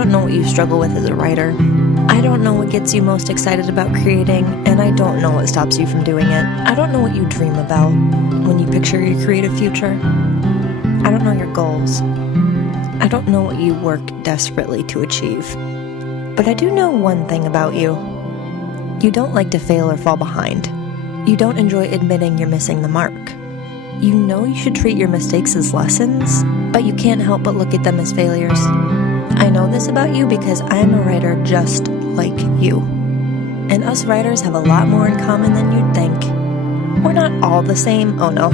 don't know what you struggle with as a writer. I don't know what gets you most excited about creating, and I don't know what stops you from doing it. I don't know what you dream about when you picture your creative future. I don't know your goals. I don't know what you work desperately to achieve. But I do know one thing about you. You don't like to fail or fall behind. You don't enjoy admitting you're missing the mark. You know you should treat your mistakes as lessons, but you can't help but look at them as failures. I know this about you because I'm a writer just like you. And us writers have a lot more in common than you'd think. We're not all the same, oh no.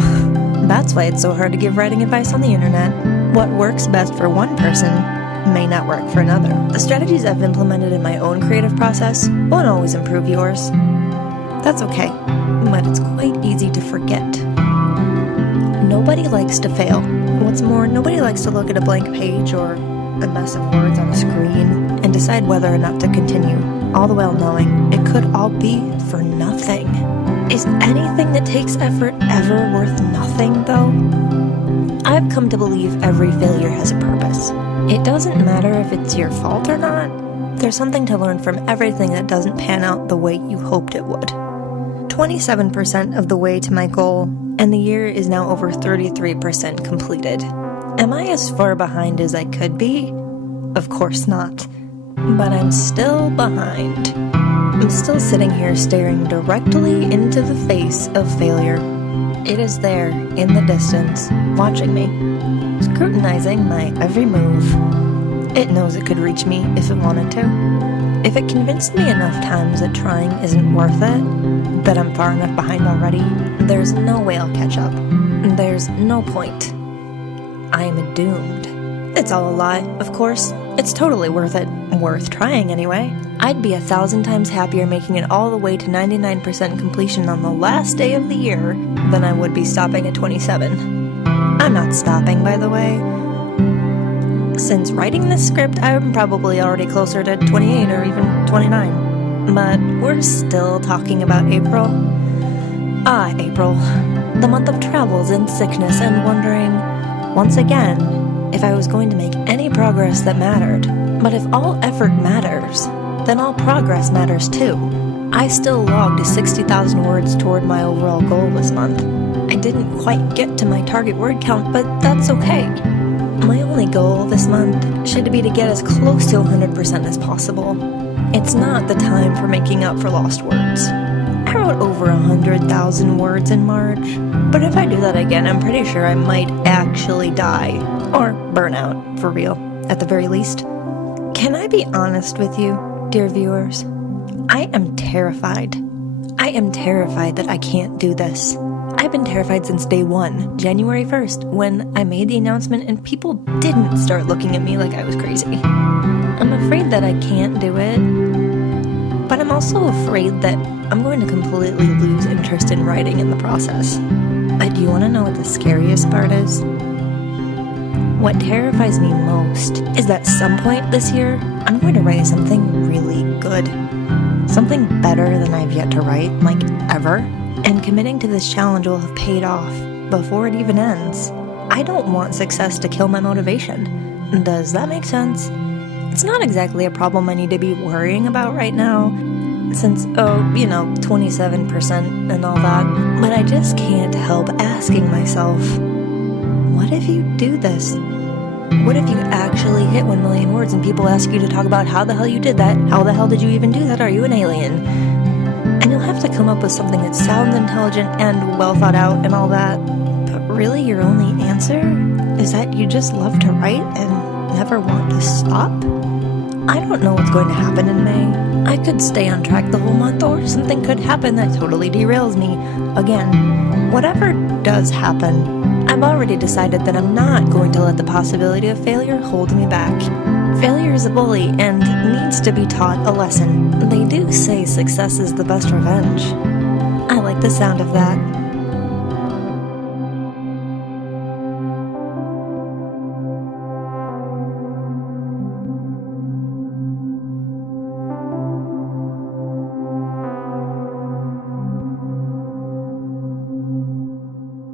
That's why it's so hard to give writing advice on the internet. What works best for one person may not work for another. The strategies I've implemented in my own creative process won't always improve yours. That's okay, but it's quite easy to forget. Nobody likes to fail. What's more, nobody likes to look at a blank page or a mess of words on a screen and decide whether or not to continue, all the while knowing it could all be for nothing. Is anything that takes effort ever worth nothing, though? I've come to believe every failure has a purpose. It doesn't matter if it's your fault or not. There's something to learn from everything that doesn't pan out the way you hoped it would. 27% of the way to my goal, and the year is now over 33% completed. Am I as far behind as I could be? Of course not. But I'm still behind. I'm still sitting here staring directly into the face of failure. It is there, in the distance, watching me, scrutinizing my every move. It knows it could reach me if it wanted to. If it convinced me enough times that trying isn't worth it, that I'm far enough behind already, there's no way I'll catch up. There's no point. I am doomed. It's all a lie, of course. It's totally worth it. Worth trying, anyway. I'd be 1,000 times happier making it all the way to 99% completion on the last day of the year than I would be stopping at 27. I'm not stopping, by the way. Since writing this script, I'm probably already closer to 28 or even 29. But we're still talking about April. Ah, April. The month of travels and sickness and wondering, once again, if I was going to make any progress that mattered. But if all effort matters, then all progress matters too. I still logged 60,000 words toward my overall goal this month. I didn't quite get to my target word count, but that's okay. My only goal this month should be to get as close to 100% as possible. It's not the time for making up for lost words. I wrote over 100,000 words in March, but if I do that again, I'm pretty sure I might actually die. Or burn out, for real, at the very least. Can I be honest with you, dear viewers? I am terrified. I am terrified that I can't do this. I've been terrified since day one, January 1st, when I made the announcement and people didn't start looking at me like I was crazy. I'm afraid that I can't do it, but I'm also afraid that I'm going to completely lose interest in writing in the process. But do you want to know what the scariest part is? What terrifies me most is that at some point this year, I'm going to write something really good. Something better than I've yet to write, like ever. And committing to this challenge will have paid off before it even ends. I don't want success to kill my motivation. Does that make sense? It's not exactly a problem I need to be worrying about right now, since, 27% and all that. But I just can't help asking myself, what if you do this? What if you actually hit 1 million words and people ask you to talk about how the hell you did that? How the hell did you even do that? Are you an alien? And you'll have to come up with something that sounds intelligent and well thought out and all that. But really your only answer is that you just love to write and never want to stop? I don't know what's going to happen in May. I could stay on track the whole month, or something could happen that totally derails me. Again, whatever does happen, I've already decided that I'm not going to let the possibility of failure hold me back. Failure is a bully and needs to be taught a lesson. They do say success is the best revenge. I like the sound of that.